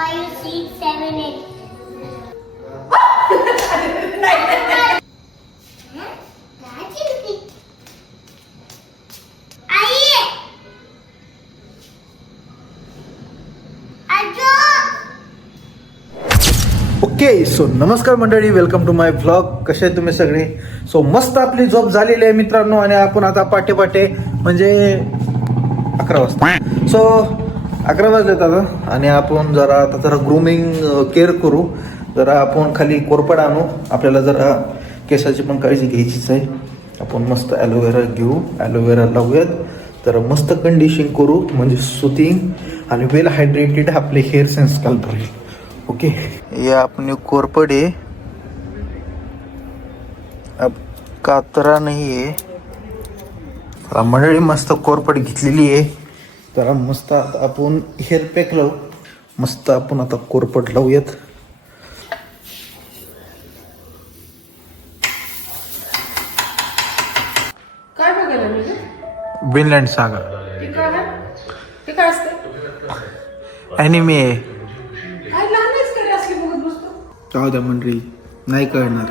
5, 6, 7, 8. Okay so नमस्कार मंडळी, welcome to my vlog. कसे आहे तुम्ही सगळे? सो मस्त आपली झोप झालेली आहे मित्रांनो, आणि आपण आता पाटे म्हणजे 11 वाजता. सो 11 वाजलेत आता, आणि आपण जरा ग्रूमिंग केअर करू. जरा आपण खाली कोरपड आणू. आपल्याला जरा केसाची पण काळजी घ्यायचीच आहे. आपण मस्त ॲलोवेरा घेऊ, ॲलोवेरा लावूयात, तर मस्त कंडिशनिंग करू, म्हणजे सुथिंग आणि वेल हायड्रेटेड आपले हेअर सेन्स स्कॅल्प राहील. ओके, ये अपनी कोरपड है, अब कातरा नाही आहे. मंडळी मस्त कोरपड घेतलेली आहे. तर मस्त आता आपण हेअर पॅक लावू. मस्त आपण आता कोरपड लावूयात. काय बघायला मी विनलँड सागा ते काय असते? ॲनिमे आहे. काय लहानच करे असली बघत बसतो. जाऊ द्या मंडळी, नाही कळणार.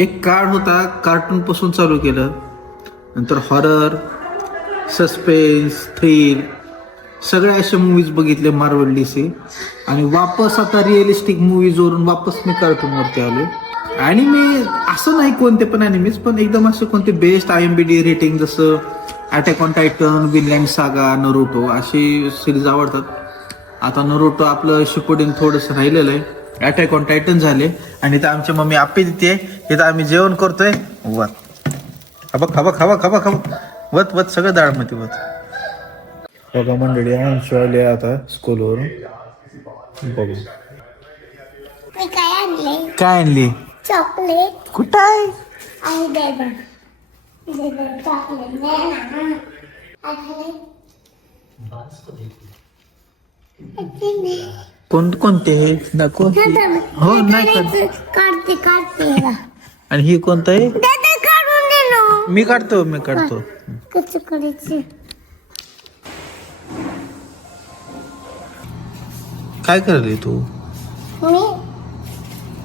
एक काळ होता, कार्टून पासून चालू केलं, नंतर हॉरर, सस्पेन्स, थ्रिल, सगळे असे मूवीज बघितले मार्वल डीसी, आणि वापस आता रिअलिस्टिक मूवीजवरून वापस मी कार्टूनवरती आलो. ॲनिमे असं नाही कोणते पण ॲनिमेज, पण एकदम असं कोणते बेस्ट IMDb रेटिंग, जसं अटॅक ऑन टायटन, विनलँड सागा, नरुटो अशी सिरीज आवडतात. आता नरुटो आपलं शिपुडिन थोडंसं राहिलेलं आहे. अटॅक ऑन टायटन झाले, आणि इथं आमची मम्मी आप्पे देते. इथं आम्ही जेवण करतोय. वत खाबा वत वत सगळं डाळमध्ये वत. बघा मंडळी, आमची आले आता स्कूलवरून. बघू मी काय आणले? काय आणली? चॉकलेट. कुठं आहे? आणि दे चॉकलेट नाही. कोणते दाखव. हो नाही काढते. आणि ही कोणतं आहे? काढून दे ना. मी काढतो. कसं करायचं? काय करली तू? मी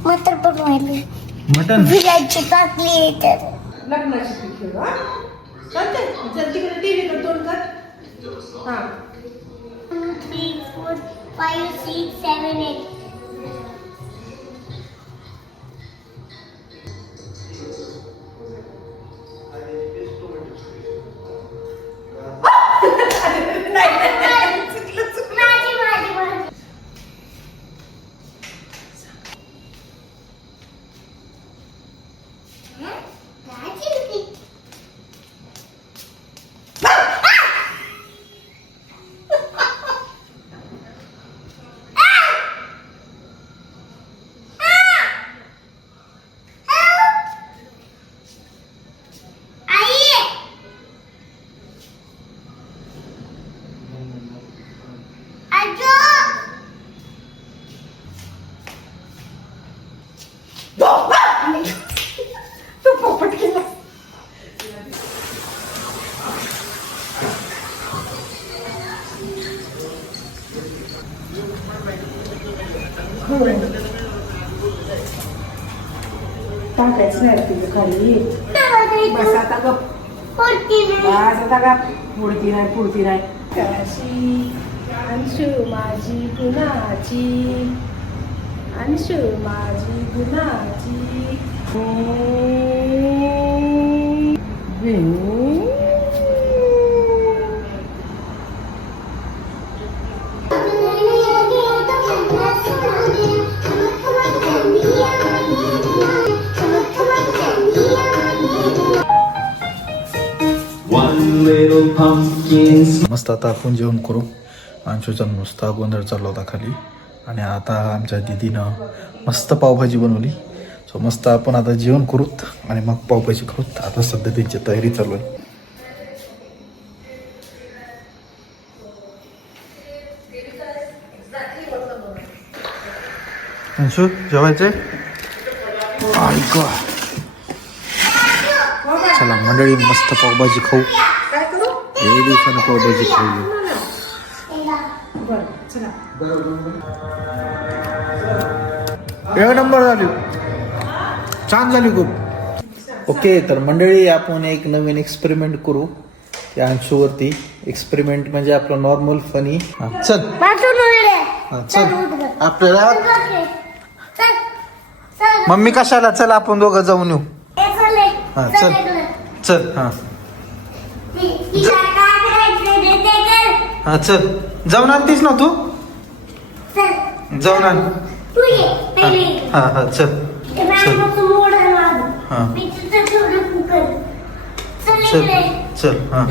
मटर बनवायला. मटन? बिर्याची टाकली तर लग्नाची पिक्चर हा चालते. चल तिकडे टीव्ही कडे तोंड कर. हा 2, 3, 4, 5, 6, 7, 8. तू पोपट केला. टाकायचं नाही तिथं खाली. बस आता गप. बस आता गप. पुढती नाही. काशी अंशू माझी गुणाची, अंशू माझी गुणाची. मस्त आता आपण जेवण करू. अंशूचा नुसता गोंधळ चालला होता खाली, आणि आता आमच्या दीदीनं मस्त पावभाजी बनवली. सो मस्त आपण आता जेवण करूत, आणि मग पावभाजी खाऊत. आता सध्या त्यांची तयारी चालू आहे. अंशू जेवायचंय? ऐका, चला मंडळी मस्त पावभाजी खाऊ. काय करू? दिवसानं पावभाजी खाऊ. बरं चला. एक नंबर झाली, छान झाली खूप. ओके, तर मंडळी आपण एक नवीन एक्सपेरिमेंट करू त्या अंशूवरती. एक्सपेरिमेंट म्हणजे आपलं नॉर्मल फनी. चल चल आपल्याला मम्मी कशाला, चल आपण दोघं जाऊन येऊ. हा चल चल. हा चल, जाऊन आणतीस ना तू, जाऊन आण. हा हा चल हा चल चल. हा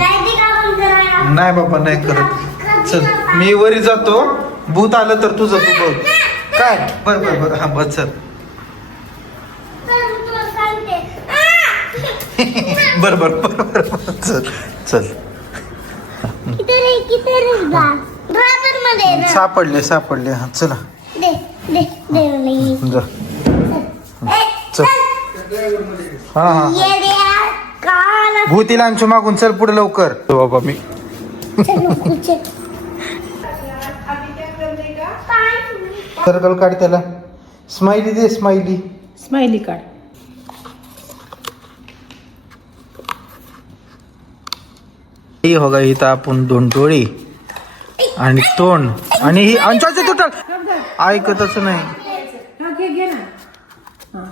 नाही बाबा नाही करत. चल मी वरी जातो, भूत आलं तर तुझं तू बघ. काय बर बर बर. हा बस चल. बर बर बर बर चल चल. सापडले सापडले. हा चला जा. चल. हा हा भूतीला आमच्या मागून चल पुढे लवकर. बाबा मी सर्कल काढ, त्याला स्माइली दे. स्माइली स्माइली काढ. ही हो गई इथं आपण दोन डोळी आणि तोंड आणि ही अंशाची तुटल ऐकतच नाही. घे ना. हा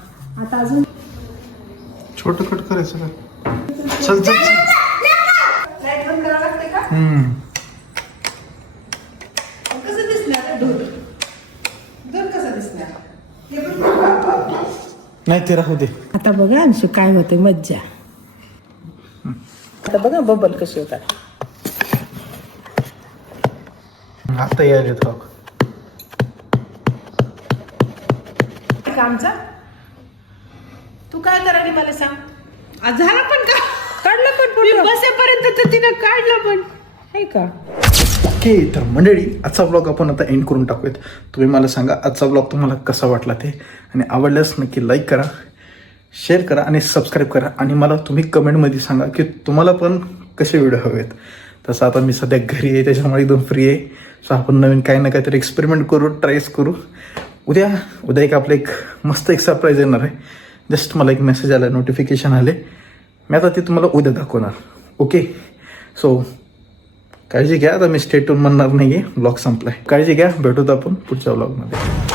आता अजून छोट कट करायचं का. चल चल चल. लाईट बंद करावं लागते का? कसं दिसणार दूध? दूध कसं दिसणार? हे पण नाही ते राहू दे. आता बघा अंशू काय होते मज्जा. आता बघा बबल कसे होतात. आता यायला तो कामचा तू काय करायला मला सांग. आज झाला पण का काढलं पण बसेपर्यंत तर तिनं काढलं पण आहे का. ओके, तर मंडळी आजचा ब्लॉग आपण आता एंड करून टाकूयात. तुम्ही मला सांगा आजचा ब्लॉग तुम्हाला कसा वाटला ते, आणि आवडल्यास नक्की लाईक करा, शेअर करा आणि सबस्क्राईब करा. आणि मला तुम्ही कमेंटमध्ये सांगा की तुम्हाला पण कसे व्हिडिओ हवेत. तसं आता मी सध्या घरी आहे त्याच्यामुळे एकदम फ्री आहे. सो आपण नवीन काही ना काहीतरी एक्सपेरिमेंट करू, ट्रायस करू. उद्या एक आपलं एक मस्त एक सरप्राईज येणार आहे. जस्ट मला एक मेसेज आला, नोटिफिकेशन आले. मी आता ते तुम्हाला उद्या दाखवणार. ओके, सो काळजी घ्या. आता मी स्टे ट्यून म्हणणार नाही आहे, ब्लॉग संपलाय. काळजी घ्या, भेटूत आपण पुढच्या ब्लॉगमध्ये.